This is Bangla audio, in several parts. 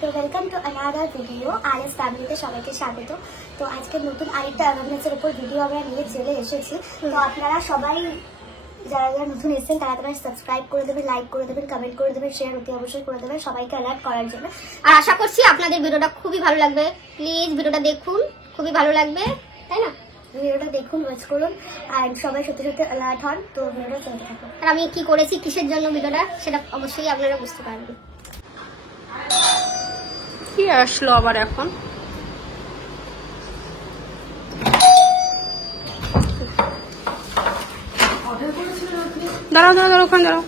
তো welcome to another video. R S ফ্যামিলিতে সবাইকে স্বাগত। তো আজকে নতুন আরেকটা অ্যাওয়ারনেসের উপর ভিডিও আমরা নিয়ে চলে এসেছি। তো আপনারা সবাই যারা যারা নতুন এসেছেন তারা তোমার সাবস্ক্রাইব করে দেবেন, লাইক করে দেবেন, কমেন্ট করে দেবেন, শেয়ার অতি অবশ্যই করে দেবেন সবাইকে অ্যালার্ট করার জন্য। আর আশা করছি আপনাদের ভিডিওটা খুবই ভালো লাগবে। প্লিজ ভিডিওটা দেখুন, খুবই ভালো লাগবে, তাই না? ভিডিওটা দেখুন, ওয়াচ করুন আর সবাই সত্যি সত্যি অ্যালার্ট হন। তো ভিডিওটা চলতে থাকুন। আর আমি কি করেছি, কিসের জন্য ভিডিওটা, সেটা অবশ্যই আপনারা বুঝতে পারবেন। কি আসলো আবার এখন? দাঁড়াও দাঁড়াও দাঁড়াও, ওখানে দাঁড়াও।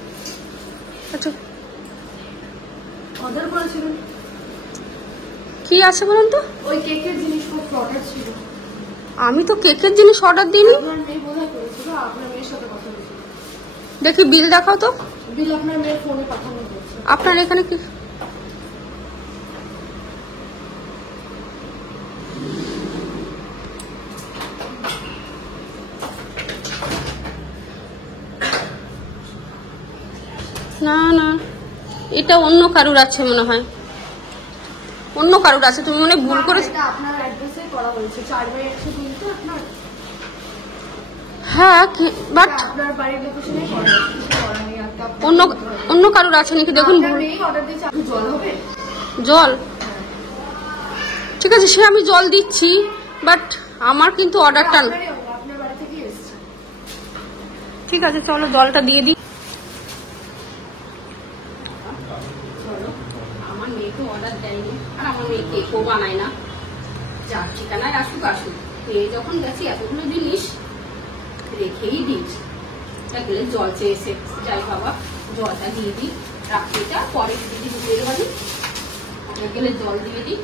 আচ্ছা অর্ডার করেছিলেন? কি আছে বলুন তো? ওই কেকের জিনিসপত্র অর্ডার ছিল। আমি তো কেকের জিনিস অর্ডার দিইনি। আপনার মেয়ে বোধহয় করেছিল, আপনার মেয়ের সাথে কথা বলেছিল। দেখি বিল দেখাও তো। বিল আপনার মেয়ের ফোনে পাঠানো হয়েছে। আপনার এখানে কি না না, এটা অন্য কারুর আছে মনে হয়, অন্য কারুর আছে। তুমি মনে ভুল করে। এটা আপনার অ্যাড্রেসে করা হয়েছে 4 বাই 102 আপনার। হ্যাঁ বাট আপনার বাড়ির লোকেশনে করা আছে, কিছু করা নেই। আর অন্য অন্য কারুর আছে নাকি দেখুন। আপনার মেয়ে অর্ডার দিয়েছে। আপনি জল হবে? জল ঠিক আছে, সে আমি জল দিচ্ছি, বাট আমার কিন্তু অর্ডারটা আপনার বাড়ি থেকে এসেছে। ঠিক আছে, চলো জলটা দিয়ে দিই। চলো, আমার মেয়ে তো অর্ডার দেয়নি আর আমার মেয়ে কেকও বানায় না। যার ঠিকানায় আসুক আসুক, পেয়ে যখন গেছি এতগুলো জিনিস রেখেই দিয়েছি। গেলে জল চেয়েছে, যাই বাবা জলটা দিয়ে দিই, রাত্রিটা পরে দিদি ঢুকিয়ে পারি, গেলে জল দিয়ে দিই।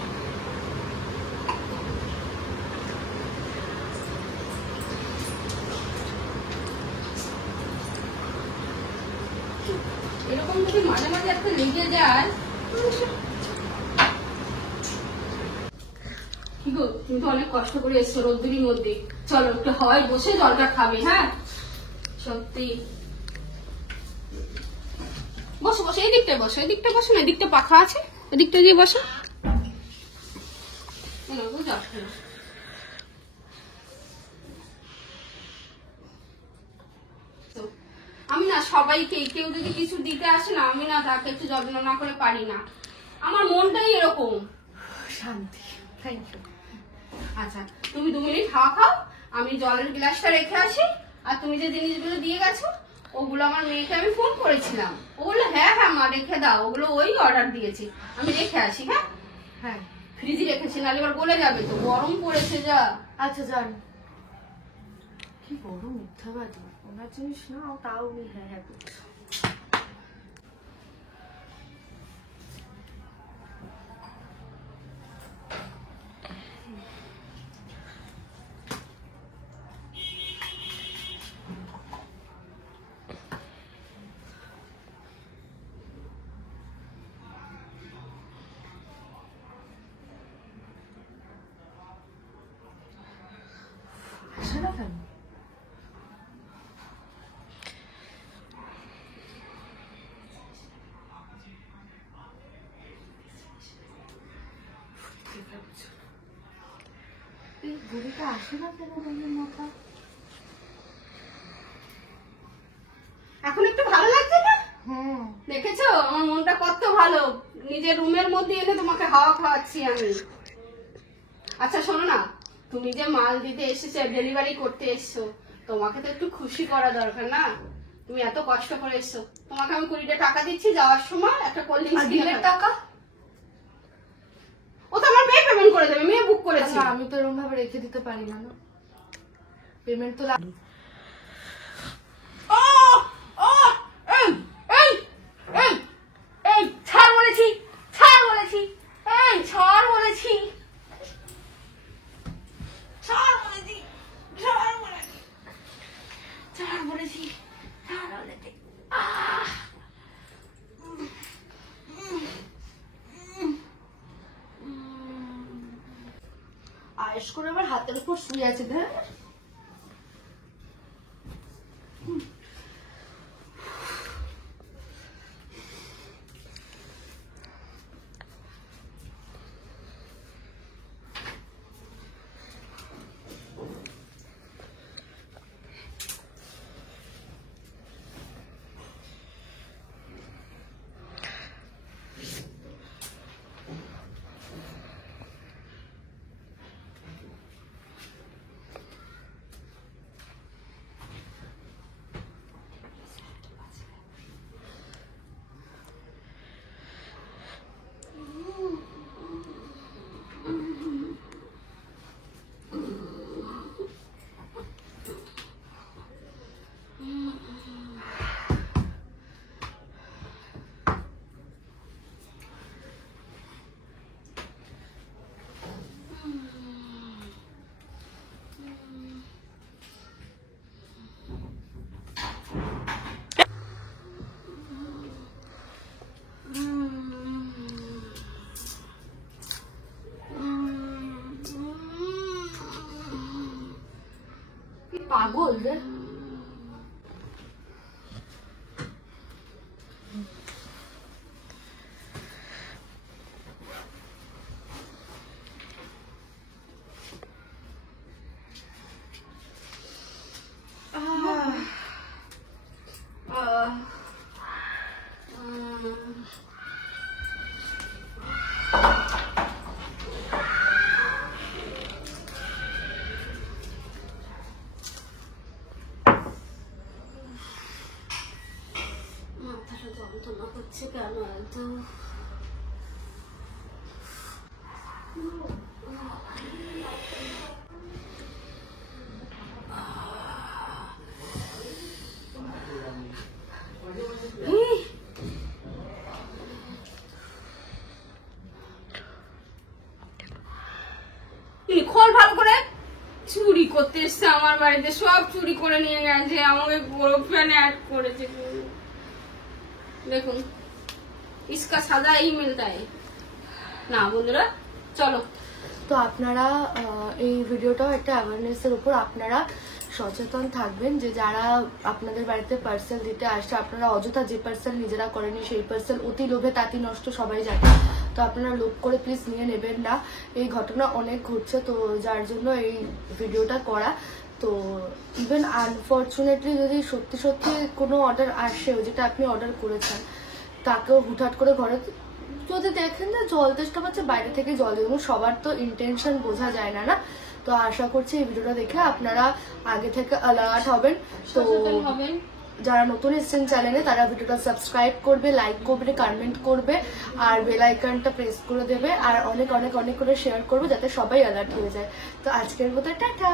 এরকম যদি মাঝে মাঝে একটা লেগে যায়। কি গো, তুমি তো অনেক কষ্ট করে এসছো রোদ্দুরির মধ্যে। চলো একটু হাওয়ায় বসে জলটা খাবে। হ্যাঁ সত্যি, বসো বসো, এই দিকটায় বসো, এই দিকটা বসো না, এদিকটা পাখা আছে, এদিকটা দিয়ে বসো। আমি না সবাইকে, কেউ যদি কিছু দিতে আসে না, আমি না তাকে একটু যত্ন না করে পারি না। আমার মনটাই এরকম। শান্তি, থ্যাংক ইউ। আচ্ছা তুমি 2 মিনিট হাওয়া খাও, আমি জলের গ্লাসটা রেখে আসি। আর তুমি যে জিনিসগুলো দিয়ে গেছো ওগুলো আমার মেয়েকে আমি ফোন করেছিলাম, ও বললো হ্যাঁ হ্যাঁ মা রেখে দাও, ওগুলো ওই অর্ডার দিয়েছি, আমি রেখে আসি। হ্যাঁ হ্যাঁ ফ্রিজে রেখেছি, নাহলে এবার গলে যাবে, তো গরম পড়েছে যা। আচ্ছা যান। কি বড় মিথ্যাবাদী, ওনার জিনিস না তাও উনি হ্যাঁ হ্যাঁ করছে। আসে না কেন? এই বুড়িটা আসে না কেন মনের মাথা? এখন একটু ভালো লাগছে না? হ্যাঁ দেখেছো আমার মনটা কত ভালো, নিজের রুমের মধ্যে এনে তোমাকে হাওয়া খাওয়াচ্ছি আমি। আচ্ছা শোনো না, তুমি যে মাল দিতে এসেছো, ডেলিভারি করতে এসছো, তোমাকে তো একটু খুশি করা দরকার না? তুমি এত কষ্ট করে এসছো, তোমাকে আমি 20টা টাকা দিচ্ছি, যাওয়ার সময় একটা কোল্ড ড্রিঙ্কস কিনে বিলের খাও। টাকা? ও তো আমার মেয়ে পেমেন্ট করে দেবে, মেয়ে বুক করেছে। আচ্ছা, আমি তো এরকম ভাবে রেখে দিতে পারি না। পেমেন্ট তো ও ও এই এই এই এই ছাড় বলেছি, ছাড় বলেছি, এই ছাড় বলেছি, ছাড় বলেছি, ছাড় বলেছি, ছাড় বলেছি, ছাড় বলেছি। আয়েশ করে আবার হাতের উপর শুয়ে আছে। দেখ পাগল রে। মাথাটা যন্ত্রণা করছে কেন এত? খোল ভালো করে। চুরি করতে এসছে আমার বাড়িতে, সব চুরি করে নিয়ে গেছে, আমাকে গ্রুপে অ্যাড করেছে। দেখুন ইসকা সাদা ই মিলতা है না বন্ধুরা। চলো, তো আপনারা এই ভিডিওটাও একটা অ্যাওয়ারনেসের উপর, আপনারা সচেতন থাকবেন যে যারা আপনাদের বাড়িতে পার্সেল দিতে আসছে, আপনারা অযথা যে পার্সেল নিজেরা করেনি সেই পার্সেল অতি লোভে তাঁতি নষ্ট সবাই জানে, তো আপনারা লোভ করে প্লিজ নিয়ে নেবেন না। এই ঘটনা অনেক ঘটছে, তো যার জন্য এই ভিডিওটা করা। তো ইভেন আনফর্চুনেটলি যদি সত্যি সত্যি কোনো অর্ডার আসেও যেটা আপনি অর্ডার করেছেন, তাকেও হুটহাট করে ঘরে যদি দেখেন যে জল তেষ্টা পাচ্ছে বাইরে থেকে জল দেবো, সবার তো ইন্টেনশন বোঝা যায় না না। তো আশা করছি এই ভিডিওটা দেখে আপনারা আগে থেকে অ্যালার্ট হবেন। তো সচেতন হবেন। যারা নতুন এসেছেন চ্যানেলে তারা ভিডিওটা সাবস্ক্রাইব করবে, লাইক করবে, কমেন্ট করবে আর বেল আইকনটা প্রেস করে দেবে, আর অনেক অনেক অনেক করে শেয়ার করবে যাতে সবাই অ্যালার্ট হয়ে যায়। তো আজকের মতো টাটা।